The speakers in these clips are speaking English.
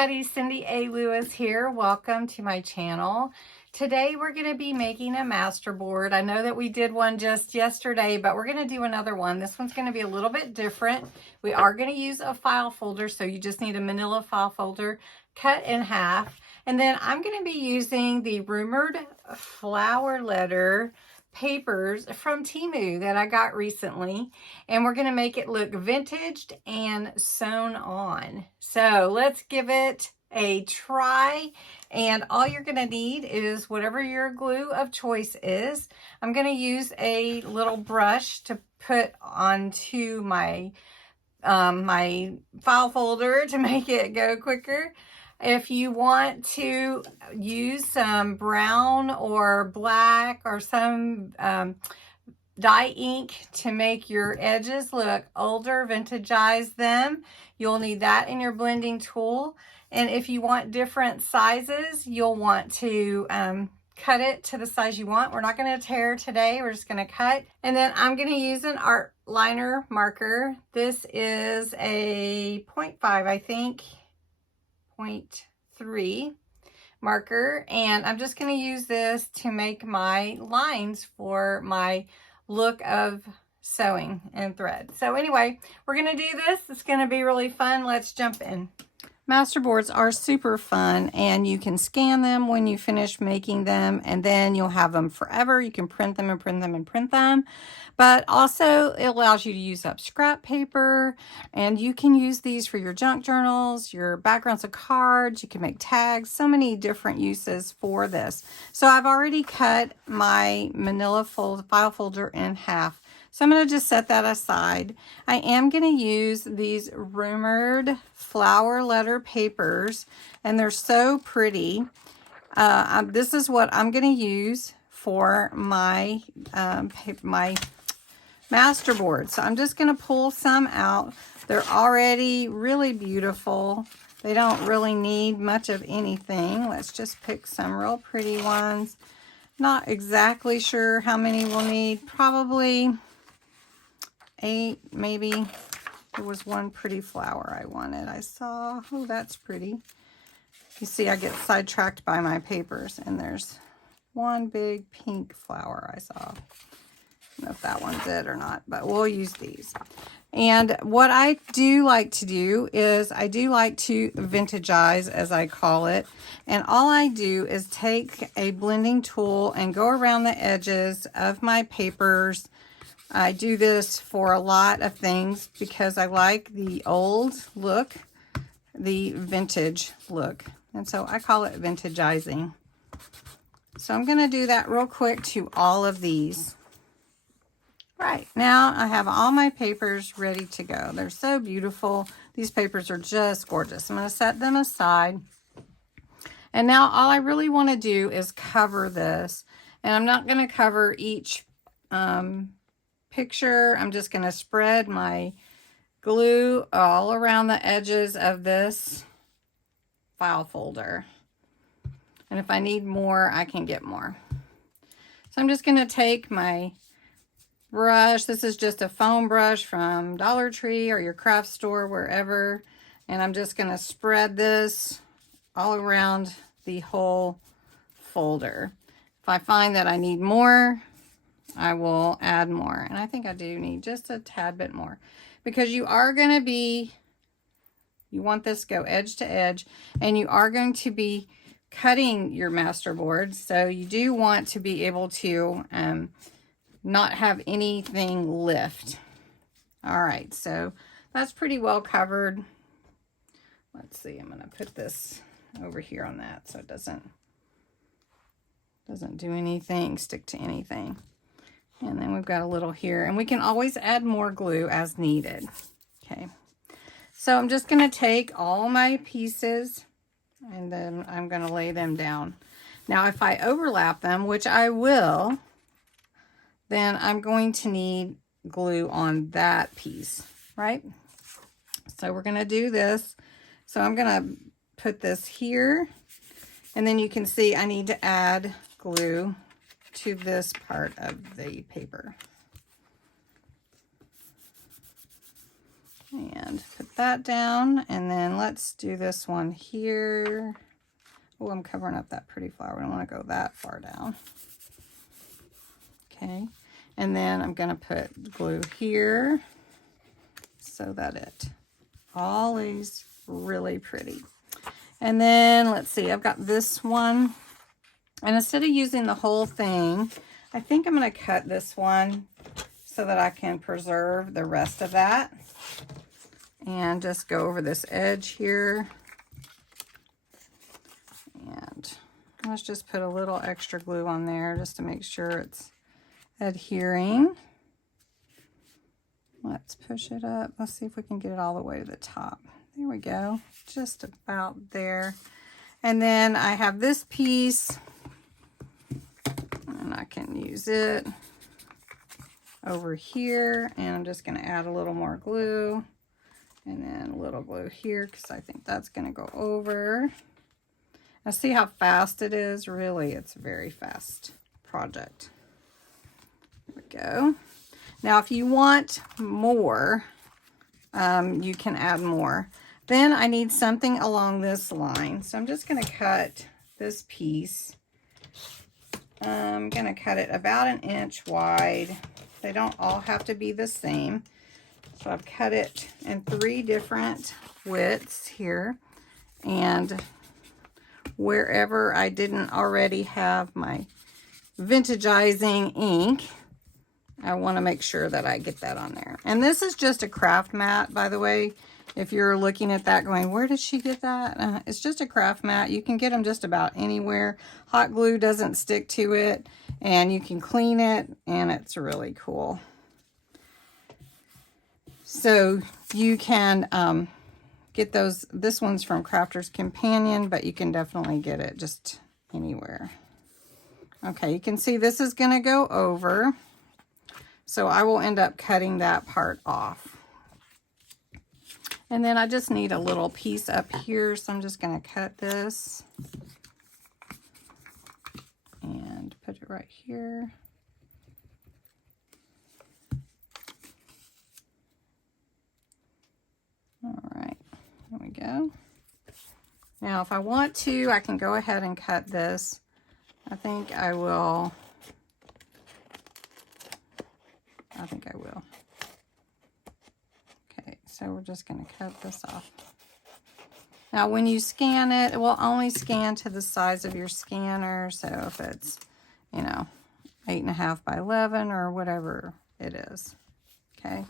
everybody, Cindy A. Lewis here. Welcome to my channel. Today we're going to be making a masterboard. I know that we did one just yesterday, but we're going to do another one. This one's going to be a little bit different. We are going to use a file folder, so you just need a manila file folder cut in half. And then I'm going to be using the rumored flower letter papers from Temu that I got recently, and we're going to make it look vintaged and sewn on. So let's give it a try, and all you're going to need is whatever your glue of choice is. I'm going to use a little brush to put onto my my file folder to make it go quicker. If you want to use some brown or black or some dye ink to make your edges look older, vintagize them, you'll need that in your blending tool. And if you want different sizes, you'll want to cut it to the size you want. We're not going to tear today, we're just going to cut. And then I'm going to use an art liner marker. This is a 0.5, I think. 0.3 marker, and I'm just going to use this to make my lines for my look of sewing and thread. So anyway, we're going to do this. It's going to be really fun. Let's jump in. Masterboards are super fun, and you can scan them when you finish making them, and then you'll have them forever. You can print them and print them and print them, but also it allows you to use up scrap paper, and you can use these for your junk journals, your backgrounds of cards. You can make tags, so many different uses for this. So I've already cut my manila file folder in half. So I'm going to just set that aside. I am going to use these rumored flower letter papers, and they're so pretty. This is what I'm going to use for my my masterboard. So I'm just going to pull some out. They're already really beautiful. They don't really need much of anything. Let's just pick some real pretty ones. Not exactly sure how many we'll need. Probably 8, maybe. There was one pretty flower I wanted. I saw, oh, that's pretty. You see, I get sidetracked by my papers, and there's one big pink flower I saw. I don't know if that one's it or not, but we'll use these. And what I do like to do is I do like to vintagize, as I call it. And all I do is take a blending tool and go around the edges of my papers. I do this for a lot of things because I like the old look, the vintage look. And so I call it vintagizing. So I'm going to do that real quick to all of these. Right, now I have all my papers ready to go. They're so beautiful. These papers are just gorgeous. I'm going to set them aside. And now all I really want to do is cover this. And I'm not going to cover each picture. I'm just going to spread my glue all around the edges of this file folder. And if I need more, I can get more. So I'm just going to take my brush. This is just a foam brush from Dollar Tree or your craft store, wherever. And I'm just going to spread this all around the whole folder. If I find that I need more, I will add more. And I think I do need just a tad bit more, because you are going to be, you want this to go edge to edge, and you are going to be cutting your masterboard. So you do want to be able to not have anything lift. All right, so that's pretty well covered. Let's see, I'm going to put this over here on that so it doesn't do anything, stick to anything. And then we've got a little here, and we can always add more glue as needed. Okay, so I'm just going to take all my pieces, and then I'm going to lay them down. Now, if I overlap them, which I will, then I'm going to need glue on that piece, right? So we're going to do this. So I'm going to put this here, and then you can see I need to add glue to this part of the paper. And put that down, and then let's do this one here. Oh, I'm covering up that pretty flower. I don't want to go that far down. Okay, and then I'm going to put glue here so that it all is really pretty. And then let's see, I've got this one, and instead of using the whole thing, I think I'm going to cut this one so that I can preserve the rest of that. And just go over this edge here. And let's just put a little extra glue on there just to make sure it's adhering. Let's push it up. Let's see if we can get it all the way to the top. There we go, just about there. And then I have this piece, and I can use it over here, and I'm just going to add a little more glue, and then a little glue here because I think that's going to go over. Now see how fast it is? Really, it's a very fast project. There we go. Now if you want more, you can add more. Then I need something along this line. So I'm just going to cut this piece. I'm going to cut it about 1 inch wide. They don't all have to be the same. So I've cut it in 3 different widths here. And wherever I didn't already have my vintagizing ink, I want to make sure that I get that on there. And this is just a craft mat, by the way. If you're looking at that going, where did she get that? It's just a craft mat. You can get them just about anywhere. Hot glue doesn't stick to it, and you can clean it, and it's really cool. So you can get those. This one's from Crafter's Companion, but you can definitely get it just anywhere. Okay, you can see this is going to go over. So I will end up cutting that part off. And then I just need a little piece up here, so I'm just going to cut this and put it right here. All right, there we go. Now if I want to, I can go ahead and cut this. I think I will. Okay, so we're just going to cut this off. Now when you scan it, it will only scan to the size of your scanner. So if it's, you know, 8.5 by 11 or whatever it is. Okay,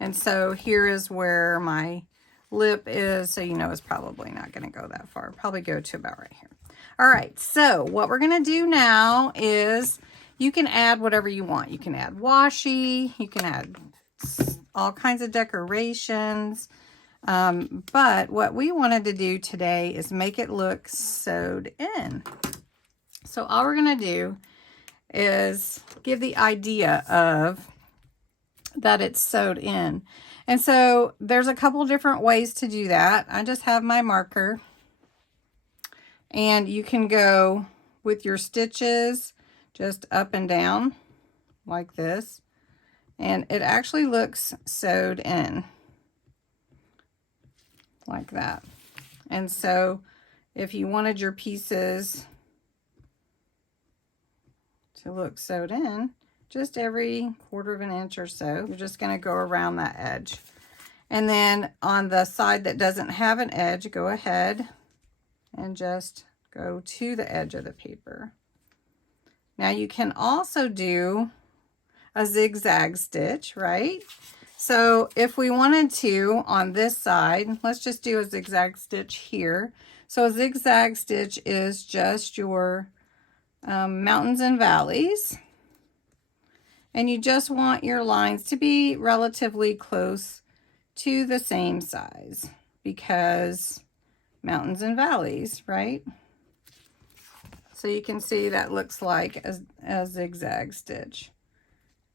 and so here is where my lip is, so you know it's probably not going to go that far. Probably go to about right here. All right, so what we're going to do now is you can add whatever you want. You can add washi, you can add all kinds of decorations. But what we wanted to do today is make it look sewed in. So all we're going to do is give the idea of that it's sewed in. And so there's a couple different ways to do that. I just have my marker, and you can go with your stitches just up and down like this, and it actually looks sewed in like that. And so if you wanted your pieces to look sewed in, just every 1/4 inch or so, you're just going to go around that edge. And then on the side that doesn't have an edge, go ahead and just go to the edge of the paper. Now you can also do a zigzag stitch, right? So if we wanted to on this side, let's just do a zigzag stitch here. So a zigzag stitch is just your mountains and valleys. And you just want your lines to be relatively close to the same size, because mountains and valleys, right? So you can see that looks like a zigzag stitch.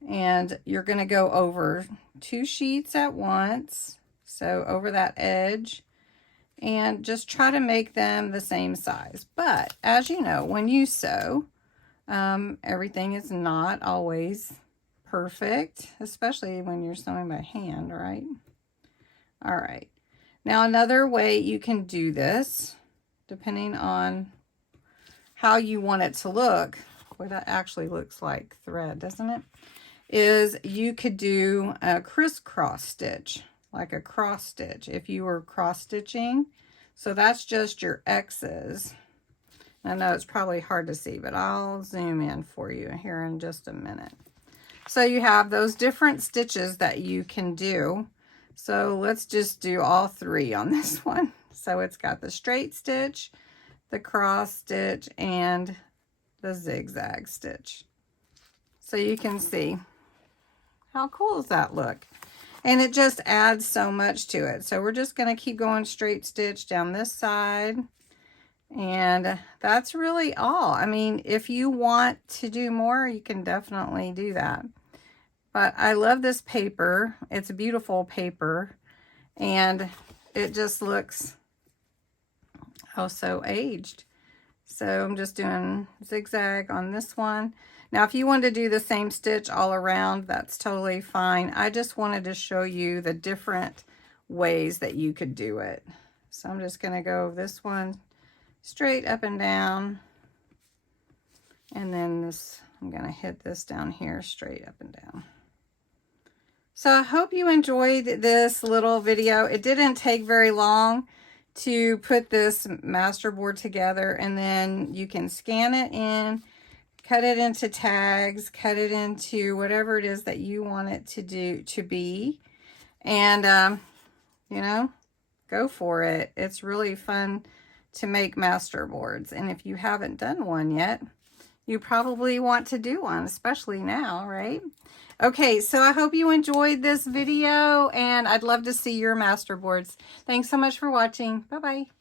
And you're going to go over 2 sheets at once, so over that edge, and just try to make them the same size. But as you know, when you sew, everything is not always perfect, especially when you're sewing by hand, right? All right. Now another way you can do this, depending on how you want it to look, boy, that actually looks like thread, doesn't it? Is you could do a crisscross stitch, like a cross stitch if you were cross stitching. So that's just your X's. I know it's probably hard to see, but I'll zoom in for you here in just a minute. So you have those different stitches that you can do. So let's just do all three on this one. So it's got the straight stitch, the cross stitch, and the zigzag stitch. So you can see how cool does that look? And it just adds so much to it. So we're just going to keep going straight stitch down this side. And that's really all. I mean, if you want to do more, you can definitely do that. But I love this paper. It's a beautiful paper. And it just looks, oh, so aged. So I'm just doing zigzag on this one. Now, if you want to do the same stitch all around, that's totally fine. I just wanted to show you the different ways that you could do it. So I'm just going to go this one straight up and down. And then this, I'm going to hit this down here straight up and down. So I hope you enjoyed this little video. It didn't take very long to put this masterboard together, and then you can scan it in, cut it into tags, cut it into whatever it is that you want it to be, and you know, go for it. It's really fun to make masterboards, and if you haven't done one yet, you probably want to do one, especially now, right? Okay, so I hope you enjoyed this video, and I'd love to see your masterboards. Thanks so much for watching. Bye-bye.